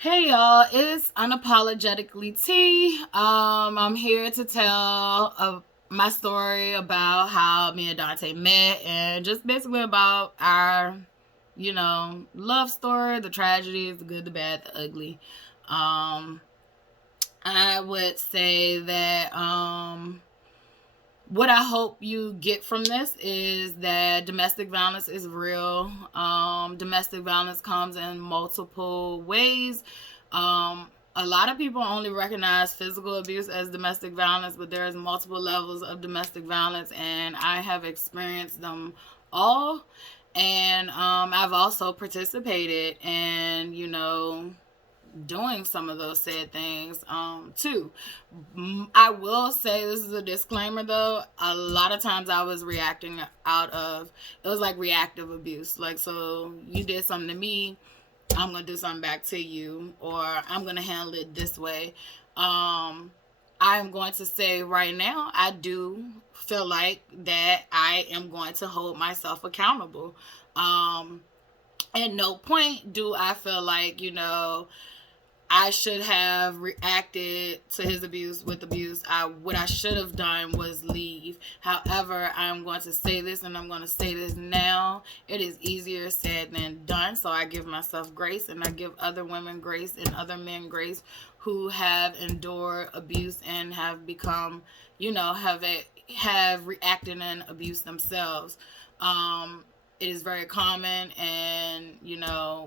Hey y'all, it's unapologetically T. I'm here to tell my story about how me and Dante met and just basically about our, love story, the tragedies, the good, the bad, the ugly. Um, I would say that what I hope you get from this is that domestic violence is real. Domestic violence comes in multiple ways. A lot of people only recognize physical abuse as domestic violence, but there's multiple levels of domestic violence, and I have experienced them all. And I've also participated in, doing some of those said things too. I will say, this is a disclaimer though, a lot of times I was reacting out of, it was like reactive abuse, like, so you did something to me, I'm gonna do something back to you, or I'm gonna handle it this way. I'm going to say right now, I do feel like that I am going to hold myself accountable. At no point do I feel like, I should have reacted to his abuse with abuse. What I should have done was leave. However, I'm going to say this, and I'm going to say this now. It is easier said than done. So I give myself grace, and I give other women grace and other men grace who have endured abuse and have become, have reacted and abused themselves. It is very common, and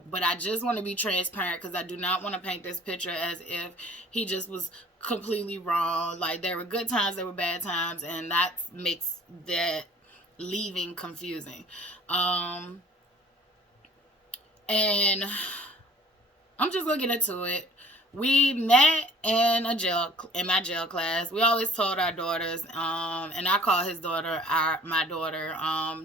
but I just want to be transparent because I do not want to paint this picture as if he just was completely wrong. Like, there were good times, there were bad times, and that makes that leaving confusing. And I'm just looking into it. We met in my jail class. We always told our daughters, and I call his daughter my daughter,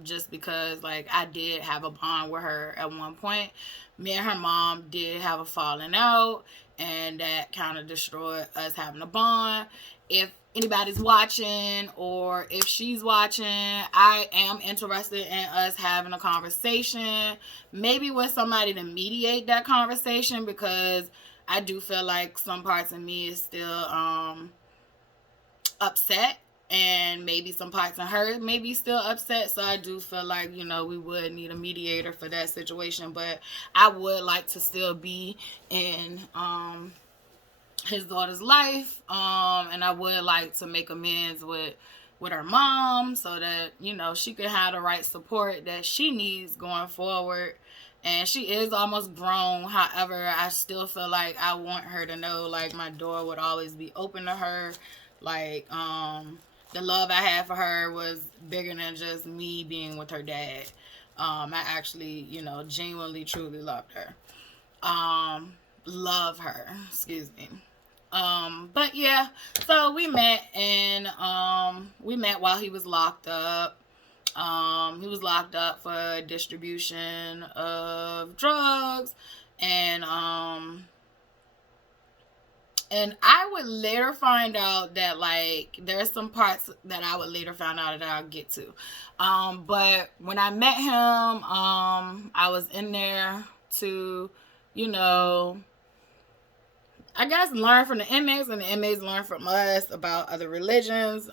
just because, like, I did have a bond with her at one point. Me and her mom did have a falling out, and that kind of destroyed us having a bond. If anybody's watching, or if she's watching, I am interested in us having a conversation, maybe with somebody to mediate that conversation, because I do feel like some parts of me is still upset, and maybe some parts of her may be still upset. So I do feel like, we would need a mediator for that situation. But I would like to still be in his daughter's life, and I would like to make amends with her mom, so that she can have the right support that she needs going forward. And she is almost grown. However, I still feel like I want her to know, like, my door would always be open to her. Like, the love I had for her was bigger than just me being with her dad. I actually, genuinely, truly loved her. Love her, excuse me. But yeah, so we met, and we met while he was locked up. He was locked up for distribution of drugs, and I would later find out that, like, there's some parts that I would later find out that I'll get to. But when I met him, I was in there to, I guess, learn from the inmates, and the inmates learn from us about other religions.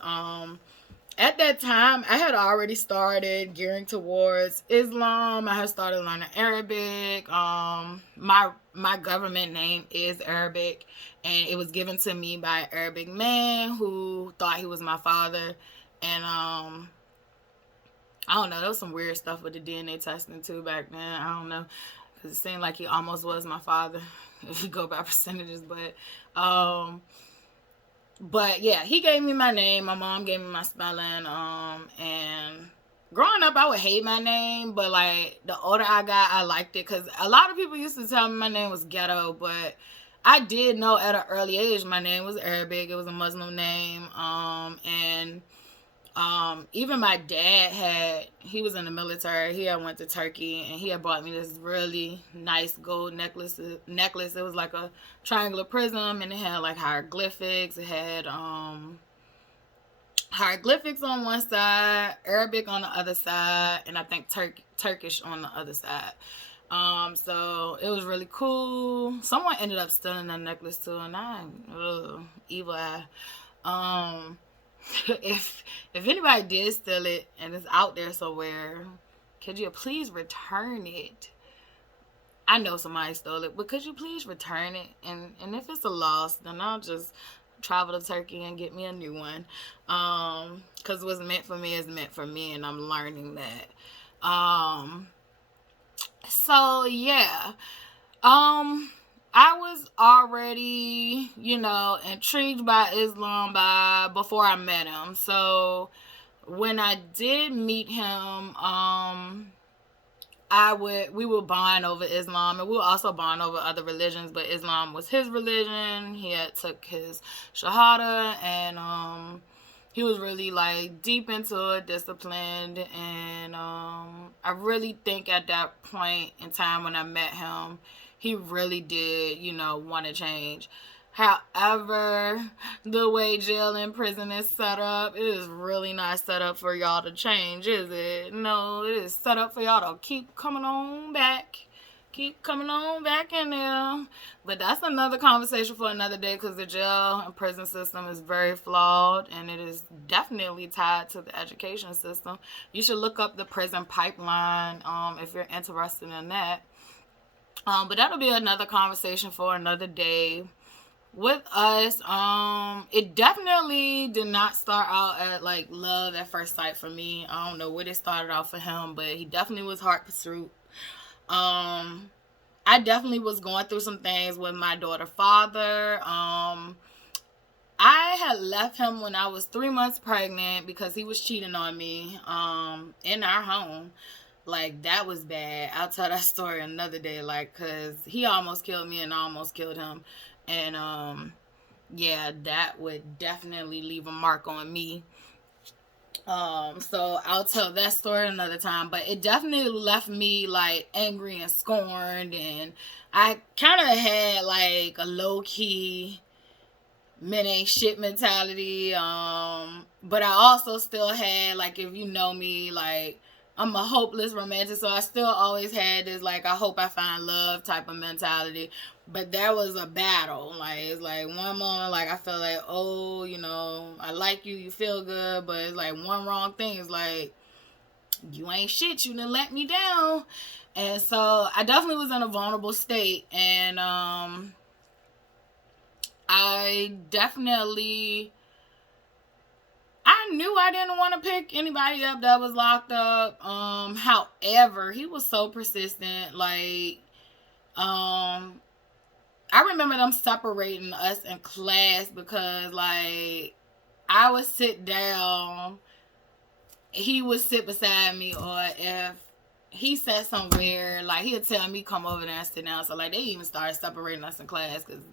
At that time, I had already started gearing towards Islam. I had started learning Arabic. My government name is Arabic, and it was given to me by an Arabic man who thought he was my father. And I don't know, there was some weird stuff with the DNA testing too back then. I don't know, because it seemed like he almost was my father if you go by percentages. But yeah, he gave me my name. My mom gave me my spelling. And growing up, I would hate my name, but, like, the older I got, I liked it, because a lot of people used to tell me my name was ghetto, but I did know at an early age my name was Arabic. It was a Muslim name. And even my dad he was in the military. He had went to Turkey, and he had bought me this really nice gold necklace. It was like a triangular prism, and it had, like, hieroglyphics. It had hieroglyphics on one side, Arabic on the other side, and I think Turkish on the other side. So it was really cool. Someone ended up stealing that necklace too, and evil eye. Um, if anybody did steal it and it's out there somewhere, could you please return it? I know somebody stole it, but could you please return it? And if it's a loss, then I'll just travel to Turkey and get me a new one. Because what's meant for me is meant for me, and I'm learning that. So yeah. I was already, intrigued by Islam before I met him. So when I did meet him, we would bond over Islam, and we would also bond over other religions, but Islam was his religion. He had took his shahada, and he was really like deep into it, disciplined, and I really think at that point in time when I met him, he really did, want to change. However, the way jail and prison is set up, it is really not set up for y'all to change, is it? No, it is set up for y'all to keep coming on back. Keep coming on back in there. But that's another conversation for another day, because the jail and prison system is very flawed, and it is definitely tied to the education system. You should look up the prison pipeline if you're interested in that. But that'll be another conversation for another day. With us, it definitely did not start out at like love at first sight for me. I don't know what it started out for him, but he definitely was heart pursuit. I definitely was going through some things with my daughter's father. I had left him when I was 3 months pregnant because he was cheating on me in our home. Like, that was bad. I'll tell that story another day, like, because he almost killed me and I almost killed him. And, yeah, that would definitely leave a mark on me. So I'll tell that story another time, but it definitely left me, like, angry and scorned, and I kind of had, like, a low-key men ain't shit mentality, but I also still had, like, if you know me, like, I'm a hopeless romantic, so I still always had this, like, I hope I find love type of mentality. But that was a battle. Like, it's like one moment, like, I feel like, oh, I like you, you feel good, but it's like one wrong thing is like, you ain't shit, you done let me down. And so I definitely was in a vulnerable state, and I knew I didn't want to pick anybody up that was locked up. However, he was so persistent. Like, I remember them separating us in class because, like, I would sit down, he would sit beside me, or if he sat somewhere, like, he'd tell me come over there and sit down. So, like, they even started separating us in class because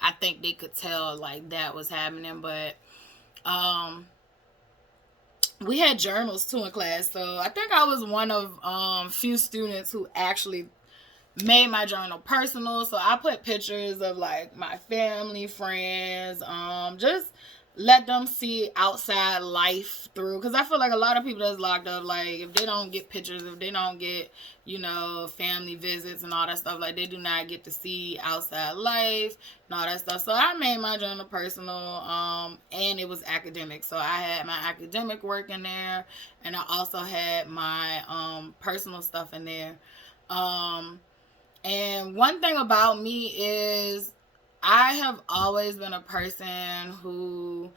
I think they could tell, like, that was happening. But we had journals too in class, so I think I was one of few students who actually made my journal personal. So I put pictures of, like, my family, friends, just let them see outside life through, because I feel like a lot of people that's locked up, like, if they don't get pictures, if they don't get, family visits and all that stuff, like, they do not get to see outside life and all that stuff. So I made my journal personal, and it was academic. So I had my academic work in there, and I also had my personal stuff in there. And one thing about me is I have always been a person who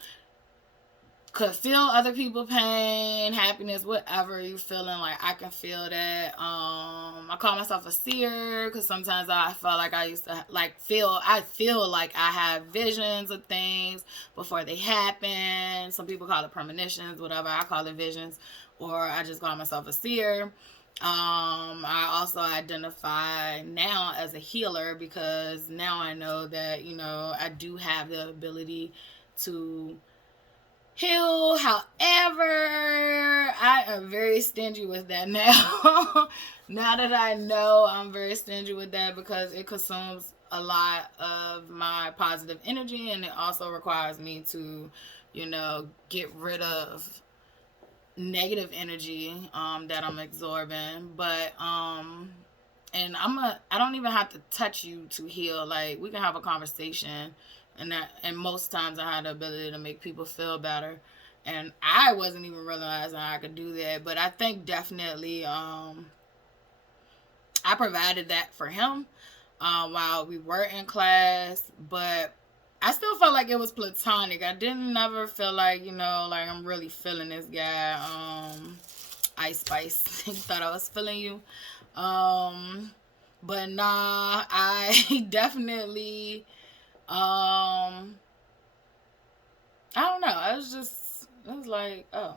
could feel other people's pain, happiness, whatever you feeling. Like, I can feel that. I call myself a seer because sometimes I felt like I used to, like, I feel like I have visions of things before they happen. Some people call it premonitions, whatever. I call it visions, or I just call myself a seer. I also identify now as a healer because now I know that, I do have the ability to heal. However, I am very stingy with that now. Now that I know, I'm very stingy with that because it consumes a lot of my positive energy, and it also requires me to, get rid of negative energy that I'm absorbing. But And I don't even have to touch you to heal. Like, we can have a conversation, and most times I have the ability to make people feel better. And I wasn't even realizing I could do that, but I think definitely I provided that for him while we were in class, but I still felt like it was platonic. I didn't never feel like, like I'm really feeling this guy. Ice Spice. He thought I was feeling you. But nah, I definitely I don't know. I was like, oh,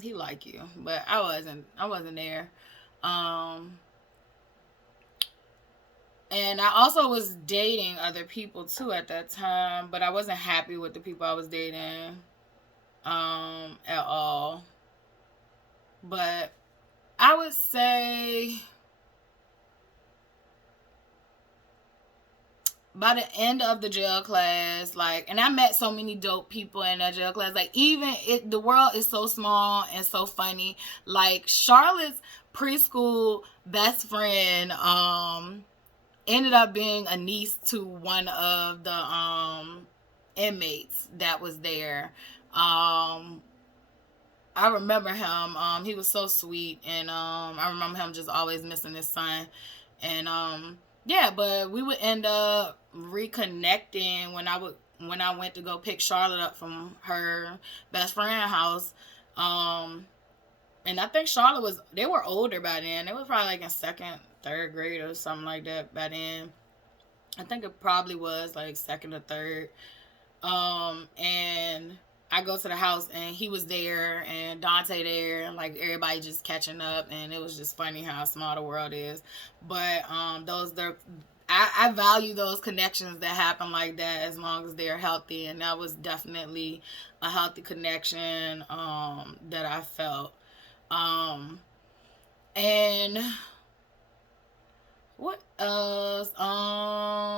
he like you. But I wasn't there. Um and I also was dating other people too at that time, but I wasn't happy with the people I was dating at all. But I would say by the end of the jail class, like, and I met so many dope people in that jail class. Like, even the world is so small and so funny. Like, Charlotte's preschool best friend ended up being a niece to one of the inmates that was there. I remember him. He was so sweet, and I remember him just always missing his son. And yeah, but we would end up reconnecting when I went to go pick Charlotte up from her best friend's house. And I think they were older by then. They were probably like in second, third grade or something like that by then. I think it probably was like second or third. And I go to the house and he was there and Dante there and like everybody just catching up, and it was just funny how small the world is. But I value those connections that happen like that as long as they're healthy, and that was definitely a healthy connection that I felt. And what else?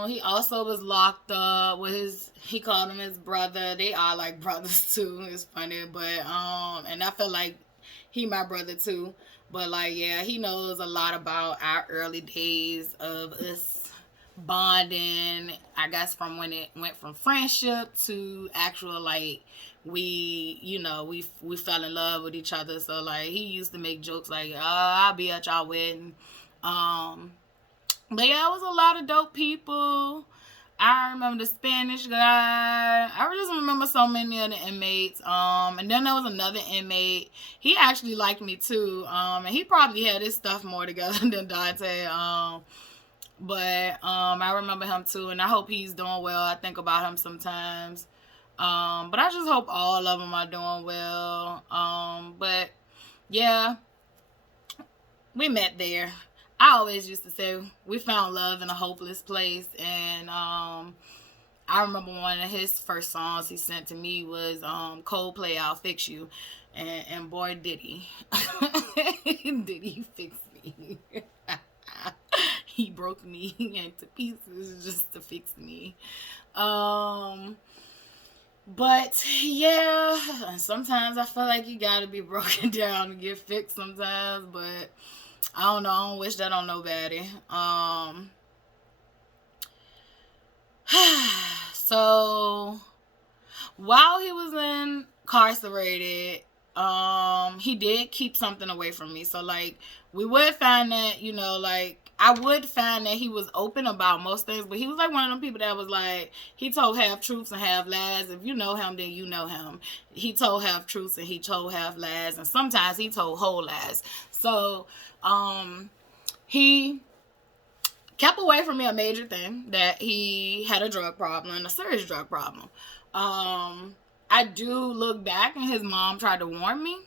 He also was locked up with he called him his brother. They are like brothers too. It's funny, but and I feel like he my brother too. But like, yeah, he knows a lot about our early days of us bonding. I guess from when it went from friendship to actual, like, we fell in love with each other. So like, he used to make jokes like, I'll be at y'all wedding. But yeah, it was a lot of dope people. I remember the Spanish guy. I just remember so many of the inmates. And then there was another inmate. He actually liked me too. And he probably had his stuff more together than Dante. But I remember him too, and I hope he's doing well. I think about him sometimes. But I just hope all of them are doing well. But yeah, we met there. I always used to say we found love in a hopeless place, and I remember one of his first songs he sent to me was Coldplay, "I'll Fix You," and boy did he, did he fix me. He broke me into pieces just to fix me. But yeah, sometimes I feel like you gotta be broken down to get fixed sometimes, but I don't know. I don't wish that on nobody. So while he was incarcerated, he did keep something away from me. So like, we would find that, like, I would find that he was open about most things, but he was like one of them people that was like, he told half truths and half lies. If you know him, then you know him. He told half truths and he told half lies, and sometimes he told whole lies. So he kept away from me a major thing, that he had a drug problem, a serious drug problem. I do look back, and his mom tried to warn me.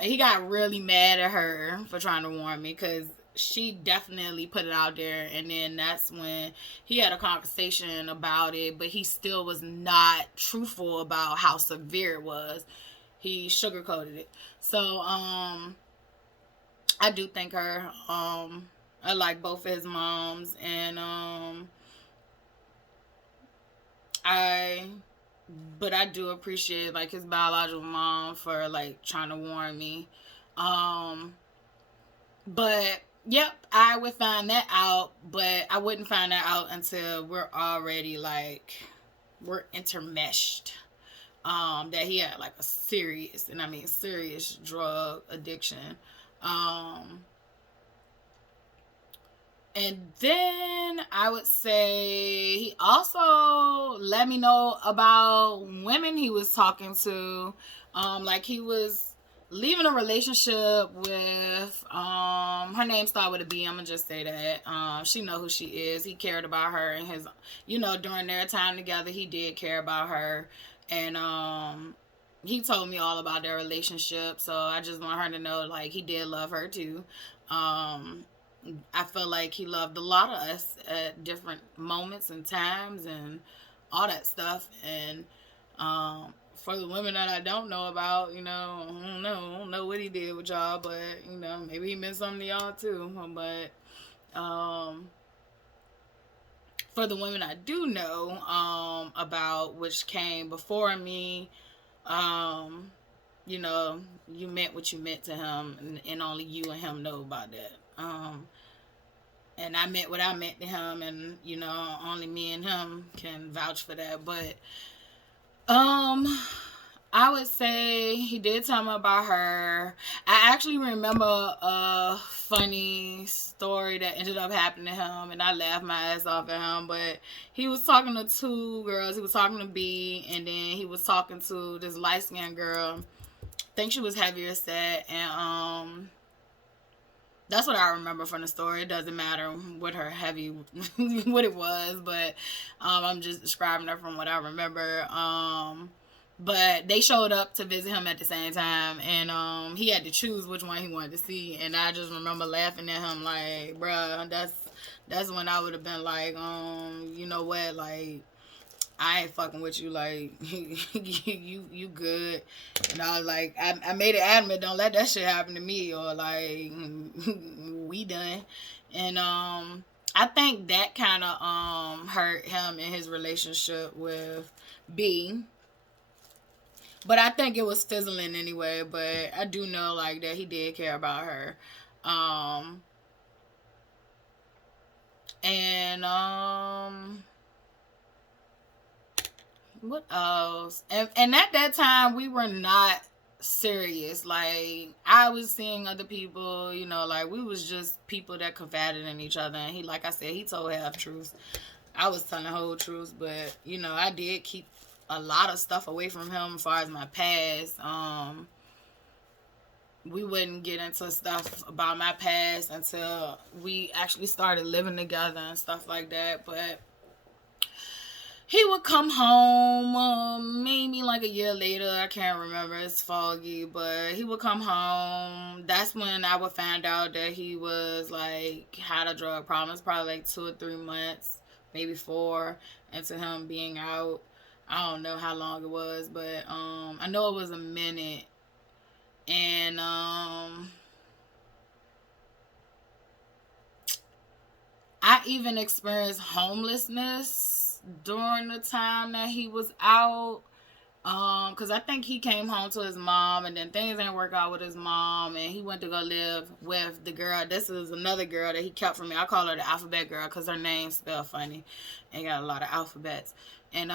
He got really mad at her for trying to warn me, because she definitely put it out there, and then that's when he had a conversation about it, but he still was not truthful about how severe it was. He sugarcoated it. So I do thank her. I like both of his moms, and but I do appreciate like his biological mom for like trying to warn me. But yep, I would find that out, but I wouldn't find that out until we're already like we're intermeshed. That he had like a serious, and I mean serious drug addiction. Um, and then I would say he also let me know about women he was talking to. Like he was leaving a relationship with her name started with a B. I'm gonna just say that. She know who she is. He cared about her and his, during their time together, he did care about her. And he told me all about their relationship. So I just want her to know like he did love her too. Um I feel like he loved a lot of us at different moments and times and all that stuff. And for the women that I don't know about, I don't know what he did with y'all, but maybe he meant something to y'all too. But for the women I do know about, which came before me, um, you meant what you meant to him, and only you and him know about that. And I meant what I meant to him, and only me and him can vouch for that. But um, I would say he did tell me about her. I actually remember a funny story that ended up happening to him, and I laughed my ass off at him. But he was talking to two girls. He was talking to B, and then he was talking to this light skinned girl. I think she was heavier set, and that's what I remember from the story. It doesn't matter what her heavy, what it was, but I'm just describing her from what I remember. But they showed up to visit him at the same time, and he had to choose which one he wanted to see. And I just remember laughing at him like, bruh, that's when I would have been like, you know what, like, I ain't fucking with you, like, you good. And I was like, I made it adamant, don't let that shit happen to me, or like, we done. And I think that kind of hurt him in his relationship with B. But I think it was fizzling anyway. But I do know like that he did care about her. And what else? And at that time we were not serious. Like I was seeing other people, like we was just people that confided in each other. And he, like I said, he told half truths. I was telling the whole truth, but I did keep a lot of stuff away from him as far as my past. We wouldn't get into stuff about my past until we actually started living together and stuff like that. But he would come home maybe like a year later. I can't remember. It's foggy. But he would come home. That's when I would find out that he was like had a drug problem. It's probably like 2 or 3 months, maybe 4, into him being out. I don't know how long it was, but I know it was a minute. And I even experienced homelessness during the time that he was out. Because I think he came home to his mom, and then things didn't work out with his mom, and he went to go live with the girl. This is another girl that he kept from me. I call her the alphabet girl because her name spelled funny and got a lot of alphabets. And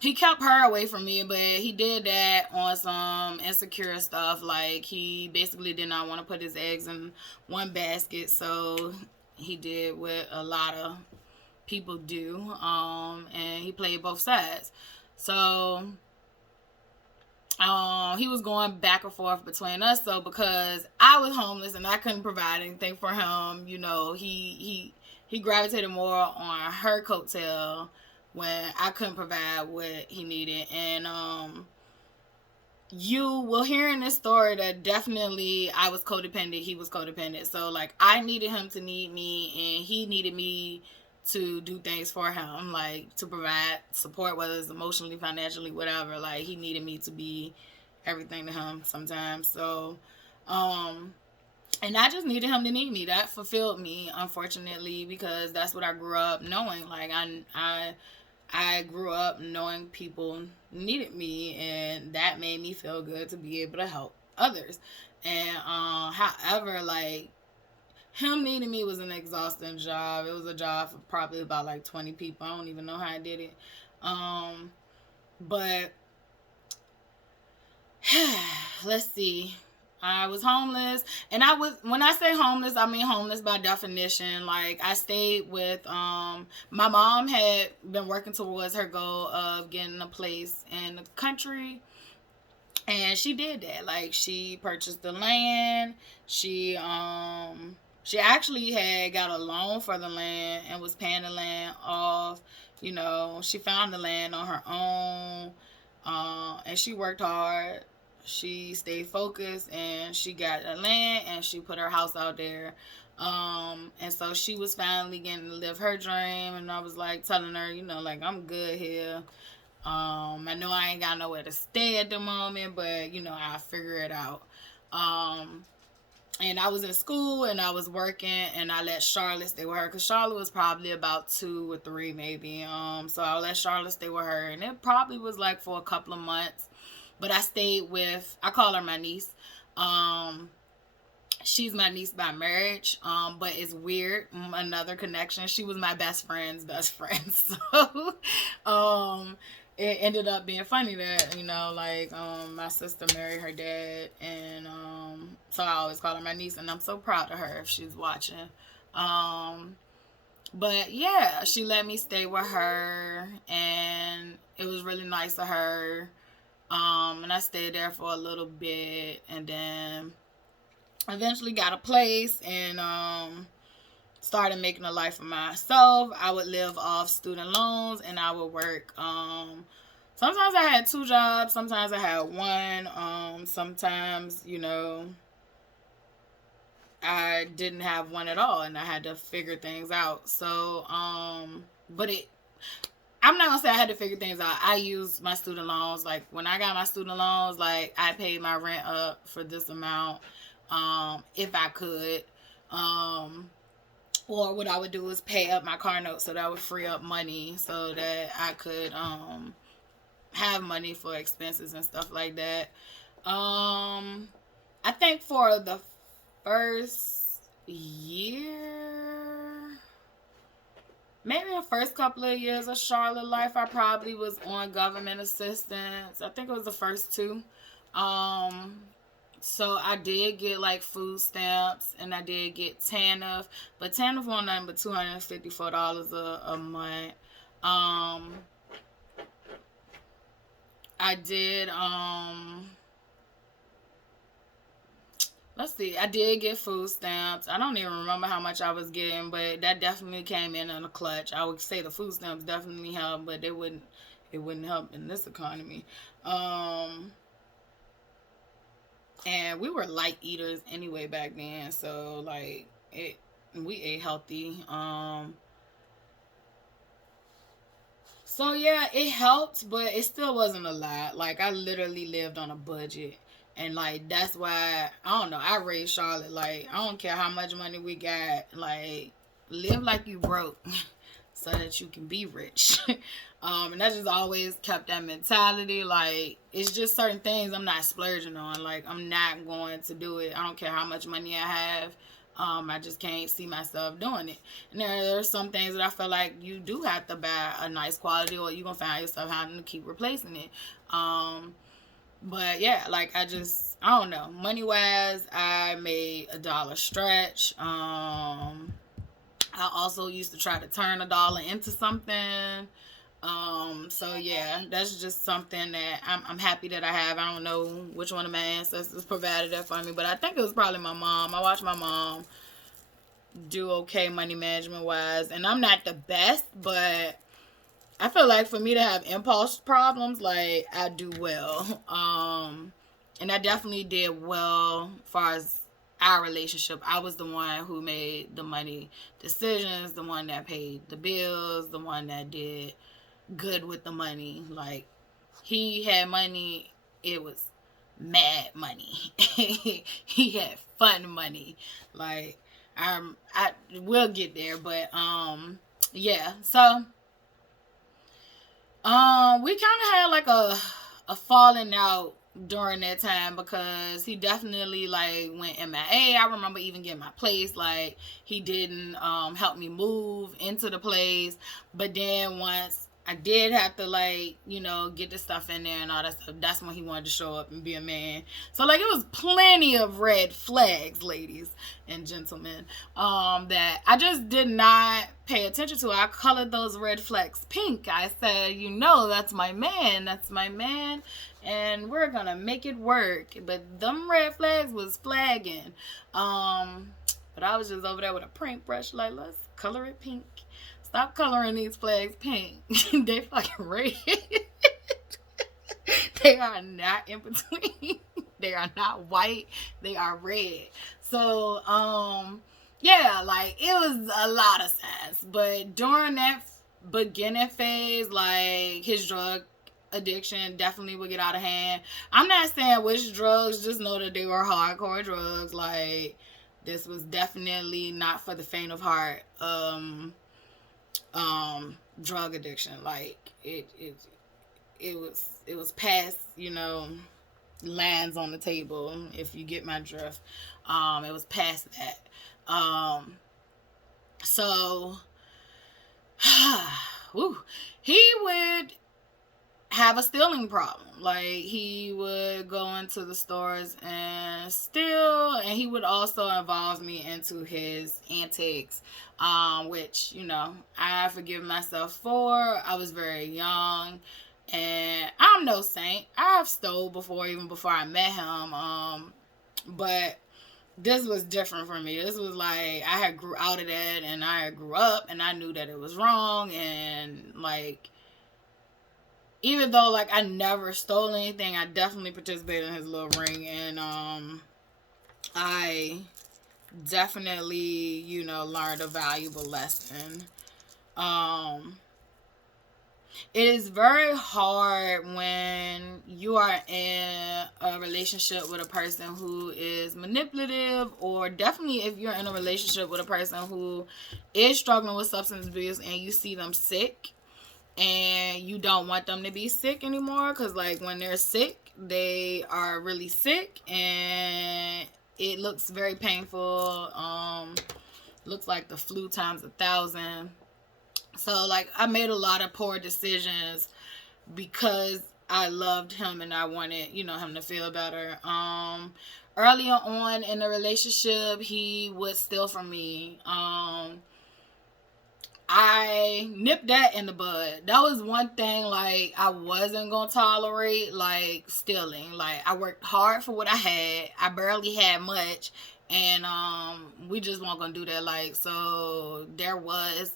he kept her away from me, but he did that on some insecure stuff. Like he basically did not want to put his eggs in one basket, so he did what a lot of people do, and he played both sides. So he was going back and forth between us. So because I was homeless and I couldn't provide anything for him, he gravitated more on her coattail when I couldn't provide what he needed. And you will hear in this story that definitely I was codependent, he was codependent. So like I needed him to need me, and he needed me to do things for him, like to provide support, whether it's emotionally, financially, whatever. Like he needed me to be everything to him sometimes. So and I just needed him to need me. That fulfilled me, unfortunately, because that's what I grew up knowing. Like I grew up knowing people needed me, and that made me feel good to be able to help. others. And however, like, him needing me was an exhausting job. It was a job for probably about like 20 people. I don't even know how I did it. But let's see. I was homeless, and I was, when I say homeless, I mean homeless by definition. Like, I stayed with my mom had been working towards her goal of getting a place in the country, and she did that. Like, she purchased the land. She actually had got a loan for the land and was paying the land off. You know, she found the land on her own, and she worked hard. She stayed focused, and she got the land, and she put her house out there. And so she was finally getting to live her dream, and I was like telling her, you know, like, I'm good here. I know I ain't got nowhere to stay at the moment, but you know, I'll figure it out. And I was in school and I was working, and I let Charlotte stay with her because Charlotte was probably about 2 or 3 maybe. So I let Charlotte stay with her, and it probably was like for a couple of months. But I stayed with, I call her my niece. She's my niece by marriage, but it's weird. Another connection. She was my best friend's best friend. So it ended up being funny that, you know, like, my sister married her dad, and so I always call her my niece, and I'm so proud of her if she's watching. But yeah, she let me stay with her, and it was really nice of her. And I stayed there for a little bit, and then eventually got a place, and started making a life for myself. I would live off student loans, and I would work. Sometimes I had 2 jobs. Sometimes I had 1. Sometimes, you know, I didn't have one at all, and I had to figure things out. So, but I'm not gonna say I had to figure things out. I used my student loans. Like, when I got my student loans, like, I paid my rent up for this amount, if I could. Or what I would do is pay up my car note, so that would free up money so that I could have money for expenses and stuff like that. I think for the first year, maybe the first couple of years of Charlotte life, I probably was on government assistance. I think it was the first 2. So I did get like food stamps, and I did get TANF, but TANF wasn't nothing but $254 a month. I did let's see, I did get food stamps. I don't even remember how much I was getting, but that definitely came in a clutch. I would say the food stamps definitely helped, but it wouldn't help in this economy. And we were light eaters anyway back then, so like, we ate healthy. So yeah, it helped, but it still wasn't a lot. Like, I literally lived on a budget. And like, that's why, I don't know, I raised Charlotte like, I don't care how much money we got, like, live like you broke so that you can be rich. And I just always kept that mentality. Like, it's just certain things I'm not splurging on. Like, I'm not going to do it. I don't care how much money I have. I just can't see myself doing it. And there are some things that I feel like you do have to buy a nice quality, or you're going to find yourself having to keep replacing it. But yeah, like, I don't know. Money-wise, I made $1 stretch. I also used to try to turn $1 into something. So yeah, that's just something that I'm happy that I have. I don't know which one of my ancestors provided that for me, but I think it was probably my mom. I watched my mom do okay money management wise, and I'm not the best, but I feel like for me to have impulse problems, like, I do well. And I definitely did well as far as our relationship. I was the one who made the money decisions, the one that paid the bills, the one that did good with the money. Like, he had money, it was mad money. He had fun money. Like, I will get there, but yeah. So we kind of had like a falling out during that time, because he definitely like went MIA. I remember even getting my place, like he didn't help me move into the place. But then once I did have to, like, get the stuff in there and all that stuff, that's when he wanted to show up and be a man. So like it was plenty of red flags, ladies and gentlemen, that I just did not pay attention to. I colored those red flags pink. I said, that's my man. That's my man. And we're gonna make it work. But them red flags was flagging. But I was just over there with a paintbrush, like, let's color it pink. Stop coloring these flags pink. They fucking red. They are not in between. They are not white. They are red. So, yeah, like, it was a lot of signs. But during that beginning phase, like, his drug addiction definitely would get out of hand. I'm not saying which drugs, just know that they were hardcore drugs. Like, this was definitely not for the faint of heart. Drug addiction. Like, it was past, lands on the table, if you get my drift. It was past that. So he would have a stealing problem. Like, he would go into the stores and steal, and he would also involve me into his antics, which, I forgive myself for. I was very young, and I'm no saint. I've stole before, even before I met him, but this was different for me. This was like, I had grew out of that, and I grew up, and I knew that it was wrong, and, like, even though, like, I never stole anything, I definitely participated in his little ring, and I definitely, learned a valuable lesson. It is very hard when you are in a relationship with a person who is manipulative, or definitely if you're in a relationship with a person who is struggling with substance abuse and you see them sick, and you don't want them to be sick anymore, because, like, when they're sick, they are really sick, and it looks very painful. Looks like the flu times 1,000. So, like, I made a lot of poor decisions because I loved him and I wanted, him to feel better. Earlier on in the relationship, he would steal from me. I nipped that in the bud. That was one thing, like, I wasn't gonna tolerate, like, stealing. Like, I worked hard for what I had. I barely had much, and we just weren't gonna do that. Like, so there was,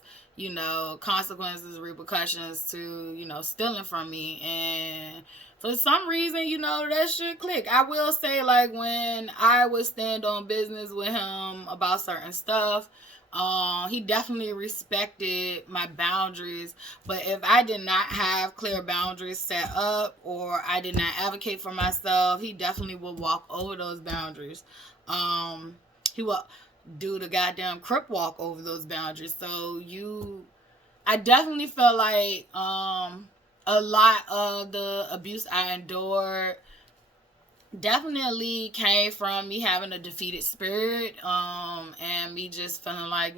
consequences, repercussions to, stealing from me. And for some reason, that shit clicked. I will say, like, when I would stand on business with him about certain stuff, he definitely respected my boundaries. But if I did not have clear boundaries set up, or I did not advocate for myself, he definitely would walk over those boundaries. He would do the goddamn crip walk over those boundaries. So I definitely felt like a lot of the abuse I endured definitely came from me having a defeated spirit, and me just feeling like,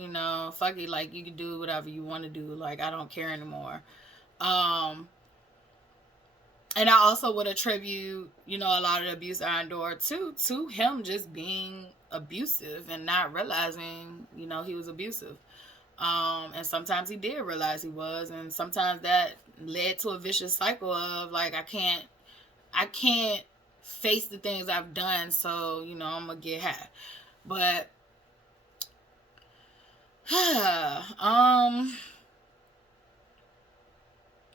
fuck it, like, you can do whatever you want to do, like, I don't care anymore. And I also would attribute, a lot of the abuse I endured to him just being abusive and not realizing, he was abusive. And sometimes he did realize he was, and sometimes that led to a vicious cycle of, like, I can't face the things I've done, so, I'm gonna get high. But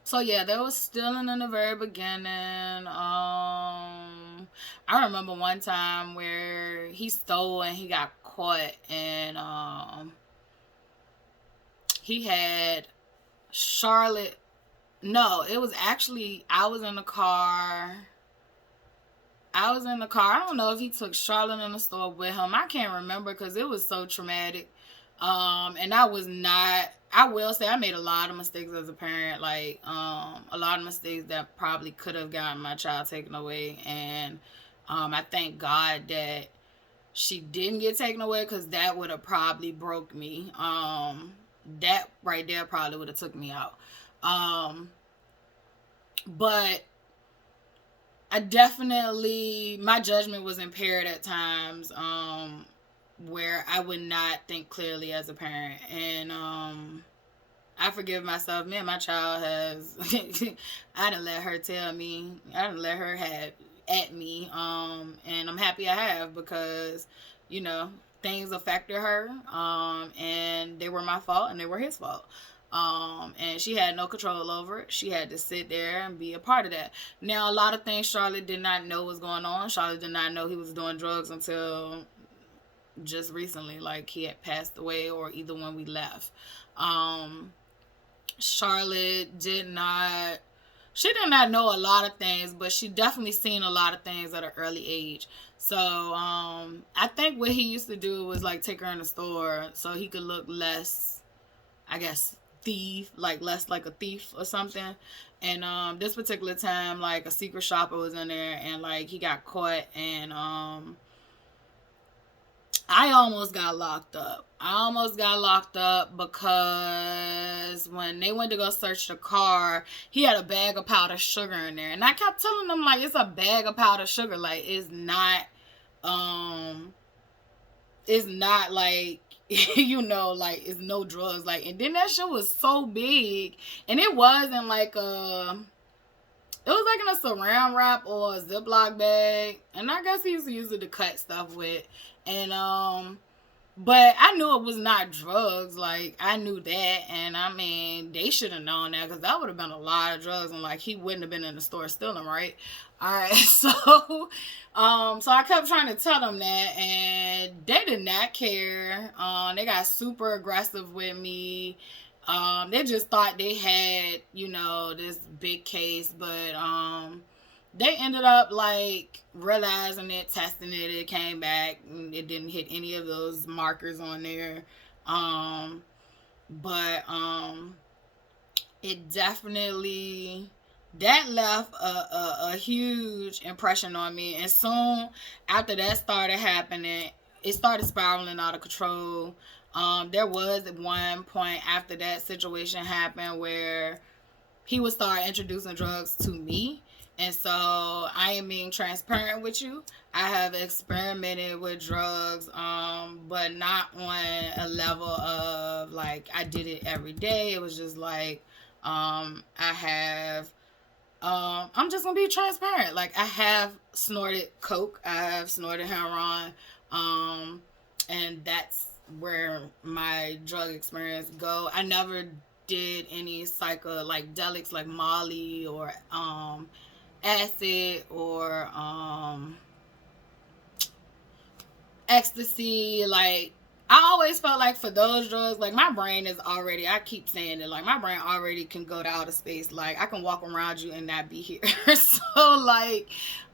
so yeah, there was stealing in the very beginning. I remember one time where he stole and he got caught, and he had Charlotte. No, it was actually, I was in the car. I don't know if he took Charlotte in the store with him. I can't remember because it was so traumatic. And I was not, I will say I made a lot of mistakes as a parent, like a lot of mistakes that probably could have gotten my child taken away. And I thank God that she didn't get taken away, because that would have probably broke me. That right there probably would have took me out. But I definitely, my judgment was impaired at times, where I would not think clearly as a parent. And I forgive myself. Man, my child has I didn't let her tell me. I didn't let her have at me. And I'm happy I have, because, you know, things affected her. And they were my fault and they were his fault. And she had no control over it. She had to sit there and be a part of that. Now, a lot of things Charlotte did not know was going on. Charlotte did not know he was doing drugs until just recently, like he had passed away, or either when we left. Charlotte did not, she did not know a lot of things, but she definitely seen a lot of things at an early age. So I think what he used to do was like take her in the store so he could look less, I guess, thief, like less like a thief or something. And this particular time, like a secret shopper was in there, and like he got caught. And I almost got locked up. I almost got locked up because when they went to go search the car, he had a bag of powdered sugar in there. And I kept telling them, like, it's a bag of powdered sugar. Like, it's not like, you know, like, it's no drugs. Like, and then that shit was so big. And it wasn't like it was like in a saran wrap or a Ziploc bag. And I guess he used to use it to cut stuff with. And but I knew it was not drugs. Like, I knew that. And I mean, they should have known that, because that would have been a lot of drugs. And like, he wouldn't have been in the store stealing, right? All right. So I kept trying to tell them that, and they did not care. They got super aggressive with me. They just thought they had, you know, this big case, but they ended up like realizing it, testing it. It came back, and it didn't hit any of those markers on there. But it definitely, that left a huge impression on me. And soon after that started happening, it started spiraling out of control. There was one point after that situation happened where he would start introducing drugs to me. And so I am being transparent with you. I have experimented with drugs, but not on a level of like I did it every day. It was just like I have. I'm just gonna be transparent. Like, I have snorted coke. I have snorted heroin, and that's where my drug experience go. I never did any psychedelics like Molly or acid or ecstasy. Like, I always felt like for those drugs, like, my brain is already, I keep saying it, like, my brain already can go to outer space. Like, I can walk around you and not be here. So, like,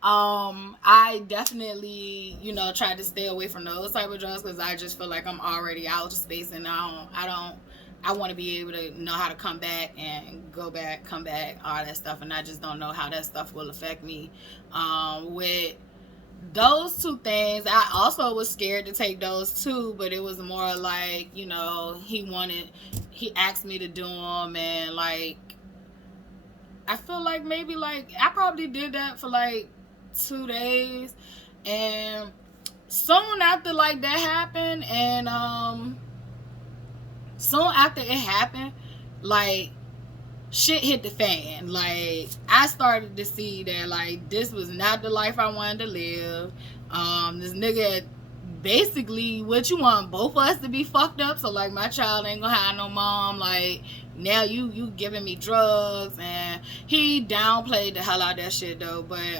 I definitely, you know, try to stay away from those type of drugs, because I just feel like I'm already out of space, and I want to be able to know how to come back and go back, come back, all that stuff. And I just don't know how that stuff will affect me. With those two things, I also was scared to take those too, but it was more like, you know, he asked me to do them, and like, I feel like maybe like I probably did that for like 2 days, and soon after like that happened, and soon after it happened, like, shit hit the fan. Like, I started to see that, like, this was not the life I wanted to live. This nigga, basically, what you want, both of us to be fucked up, so, like, my child ain't gonna have no mom. Like, now you giving me drugs. And he downplayed the hell out of that shit, though. But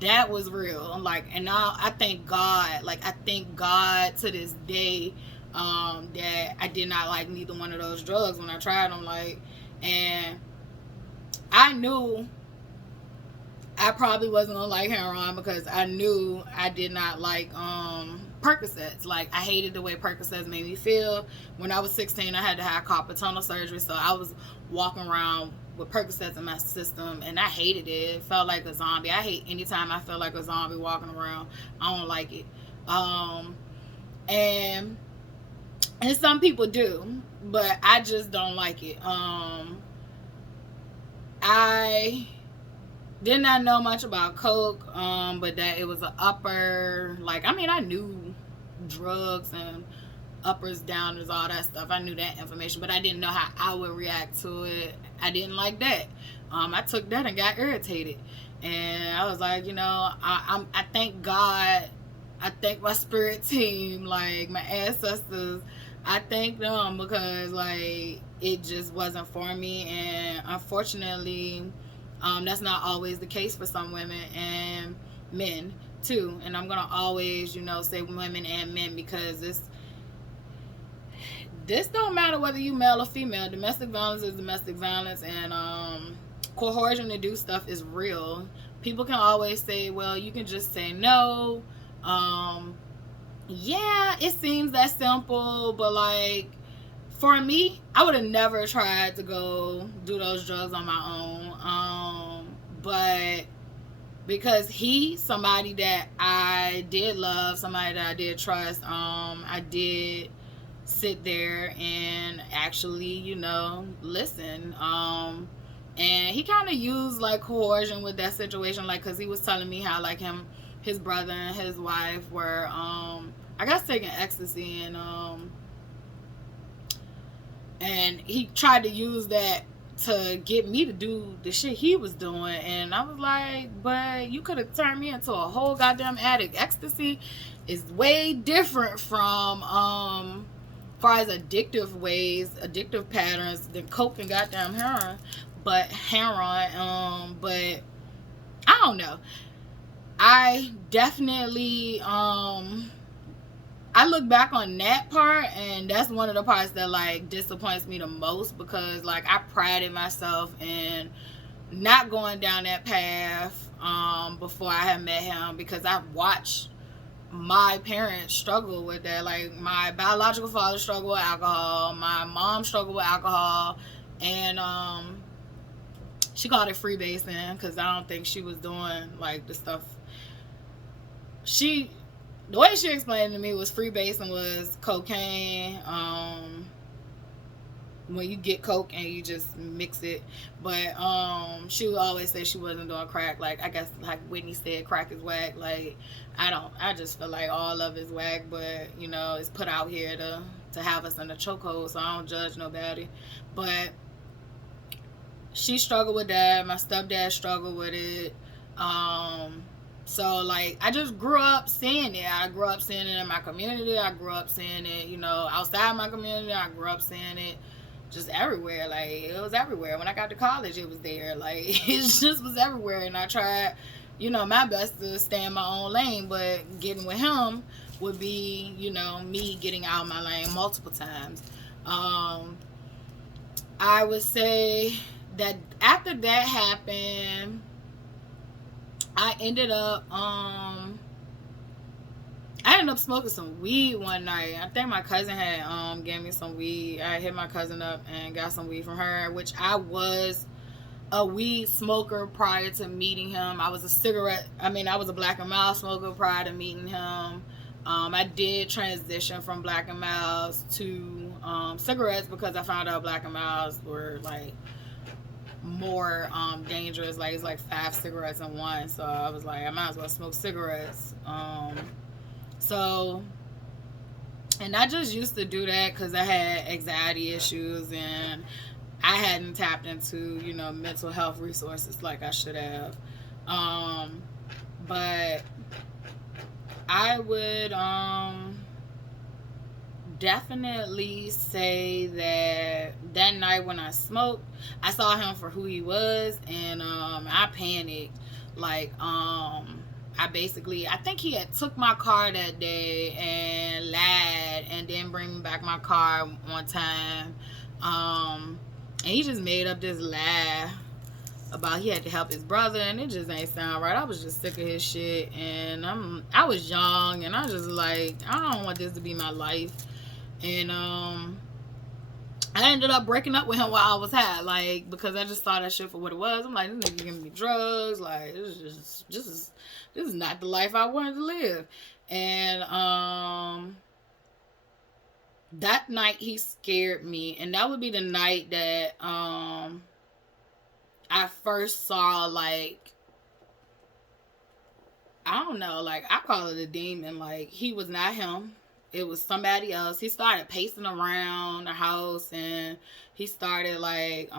that was real. Like, and now I thank God. Like, I thank God to this day that I did not like neither one of those drugs when I tried them. Like, and I knew I probably wasn't gonna like heroin, because I knew I did not like Percocets. Like, I hated the way Percocets made me feel. When I was 16, I had to have carpal tunnel surgery, so I was walking around with Percocets in my system, and I hated it. It felt like a zombie. I hate anytime I feel like a zombie walking around. I don't like it. And some people do, but I just don't like it. I did not know much about coke, but that it was an upper. Like, I mean, I knew drugs and uppers, downers, all that stuff. I knew that information, but I didn't know how I would react to it. I didn't like that. I took that and got irritated, and I was like, I thank God. I thank my spirit team, like my ancestors. I thank them because, like, it just wasn't for me, and unfortunately, that's not always the case for some women and men too. And I'm gonna always, say women and men, because this don't matter whether you male or female. Domestic violence is domestic violence, and coercion to do stuff is real. People can always say, well, you can just say no. Yeah, it seems that simple, but like, for me, I would have never tried to go do those drugs on my own. But because he's somebody that I did love, somebody that I did trust, I did sit there and actually, listen. And he kind of used like coercion with that situation, like, because he was telling me how, like, his brother and his wife were, I guess, taking ecstasy, and he tried to use that to get me to do the shit he was doing. And I was like, but you could have turned me into a whole goddamn addict. Ecstasy is way different from far as addictive patterns than coke and goddamn heroin. But I don't know. I definitely I look back on that part, and that's one of the parts that, like, disappoints me the most, because, like, I prided myself in not going down that path before I had met him, because I watched my parents struggle with that. Like, my biological father struggled with alcohol, my mom struggled with alcohol, and she called it freebasing, because I don't think she was doing, like, the stuff. The way she explained to me was freebasing was cocaine, when you get coke and you just mix it. But she would always say she wasn't doing crack. Like, I guess, like Whitney said, crack is whack. Like, I just feel like all of it's whack, but it's put out here to have us in a chokehold, so I don't judge nobody. But she struggled with that. My stepdad struggled with it. So, like, I just grew up seeing it. I grew up seeing it in my community. I grew up seeing it, outside my community. I grew up seeing it just everywhere. Like, it was everywhere. When I got to college, it was there. Like, it just was everywhere. And I tried, my best to stay in my own lane. But getting with him would be, me getting out of my lane multiple times. I would say that after that happened, I ended up smoking some weed one night. I think my cousin had gave me some weed. I hit my cousin up and got some weed from her, which I was a weed smoker prior to meeting him. I was a Black and Mild smoker prior to meeting him. I did transition from Black and Milds to cigarettes, because I found out Black and Milds were, like, more dangerous. Like, it's like 5 cigarettes in one, so I was like, I might as well smoke cigarettes. And I just used to do that because I had anxiety issues, and I hadn't tapped into mental health resources like I should have. But I would definitely say that night when I smoked, I saw him for who he was, and I panicked. Like, I think he had took my car that day and lied and didn't bring me back my car on time. And he just made up this lie about he had to help his brother, and it just ain't sound right. I was just sick of his shit, and I was young, and I just like, I don't want this to be my life. And I ended up breaking up with him while I was high, like, because I just saw that shit for what it was. I'm like, this nigga giving me drugs, like, this is not the life I wanted to live. And that night he scared me, and that would be the night that I first saw, like, I don't know, like, I call it a demon. Like, he was not him. It was somebody else. He started pacing around the house, and he started, like,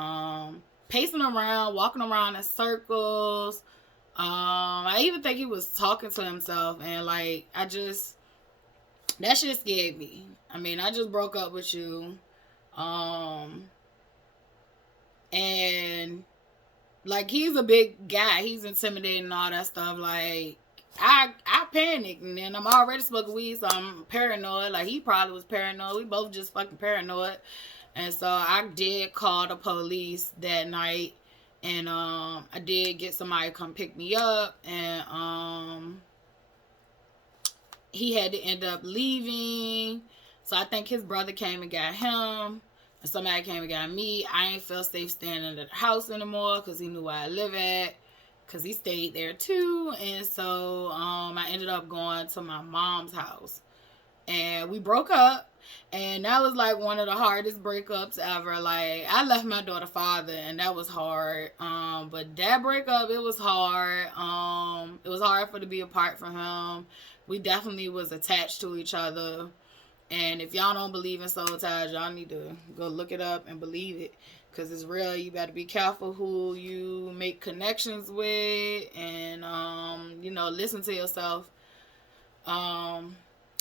pacing around, walking around in circles. I even think he was talking to himself, and, like, that shit scared me. I mean, I just broke up with you. And, like, he's a big guy. He's intimidating and all that stuff. Like, I panicked, and then I'm already smoking weed, so I'm paranoid. Like, he probably was paranoid. We both just fucking paranoid. And so I did call the police that night, and I did get somebody to come pick me up, and he had to end up leaving. So I think his brother came and got him, and somebody came and got me. I ain't feel safe staying in the house anymore because he knew where I live at, because he stayed there too. And so I ended up going to my mom's house, and we broke up. And that was like one of the hardest breakups ever. Like, I left my daughter father, and that was hard. But that breakup, it was hard. It was hard for to be apart from him. We definitely was attached to each other. And if y'all don't believe in soul ties, y'all need to go look it up and believe it, because it's real. You better be careful who you make connections with, and listen to yourself.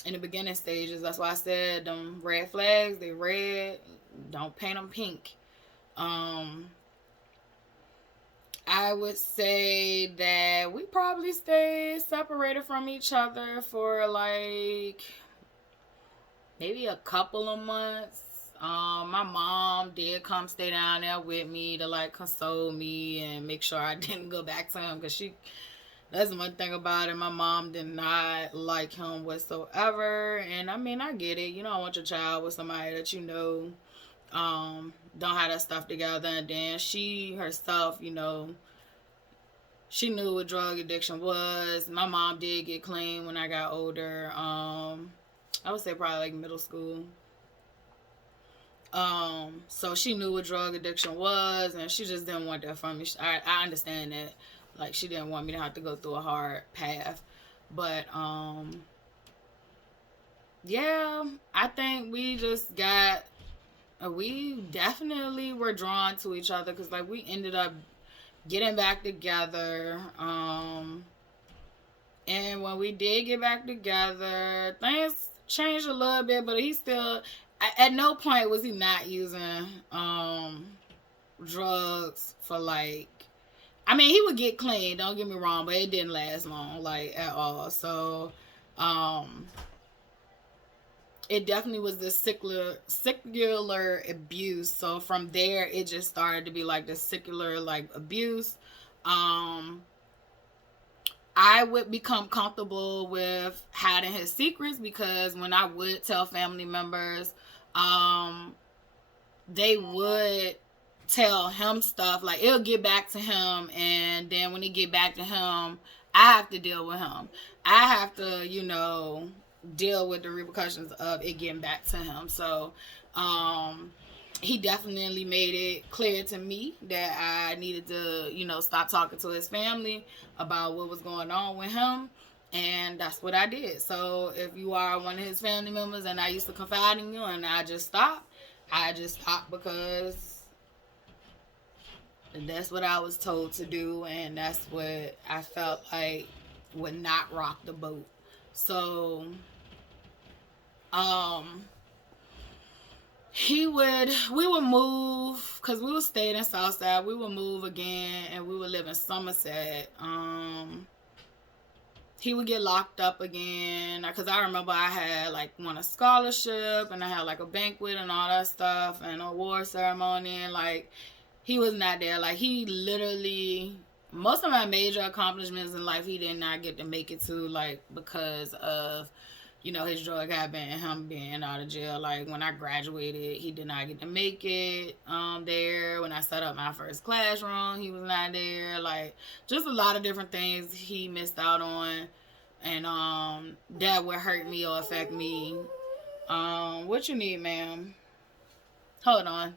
In the beginning stages, that's why I said them red flags, they red, don't paint them pink. I would say that we probably stayed separated from each other for like maybe a couple of months. My mom did come stay down there with me to like console me and make sure I didn't go back to him, because that's one thing about it. My mom did not like him whatsoever. And I mean, I get it. You don't want your child with somebody that you know don't have that stuff together. And then she herself, she knew what drug addiction was. My mom did get clean when I got older. I would say probably like middle school. So she knew what drug addiction was, and she just didn't want that from me. I understand that. Like, she didn't want me to have to go through a hard path. But, yeah, I think we definitely were drawn to each other, because, like, we ended up getting back together. And when we did get back together, things changed a little bit, but he still, at no point was he not using drugs for, like, I mean, he would get clean, don't get me wrong, but it didn't last long, like, at all. So, it definitely was this secular abuse. So from there, it just started to be like the secular, like, abuse. I would become comfortable with hiding his secrets, because when I would tell family members, they would tell him stuff, like, it'll get back to him, and then when it get back to him, I have to deal with him. I have to, deal with the repercussions of it getting back to him. So, he definitely made it clear to me that I needed to, stop talking to his family about what was going on with him. And that's what I did. So if you are one of his family members and I used to confide in you and I just stopped because that's what I was told to do, and that's what I felt like would not rock the boat. So, we would move, because we would stay in Southside. We would move again, and we would live in Somerset. He would get locked up again, because I remember I had, like, won a scholarship, and I had, like, a banquet and all that stuff, and an award ceremony, and, like, he was not there. Like, he literally, most of my major accomplishments in life, he did not get to make it to, like, because of, you know, his drug habit and him being out of jail. Like, when I graduated, he did not get to make it there. When I set up my first classroom, he was not there. Like, just a lot of different things he missed out on. And that would hurt me or affect me. What you need, ma'am? Hold on.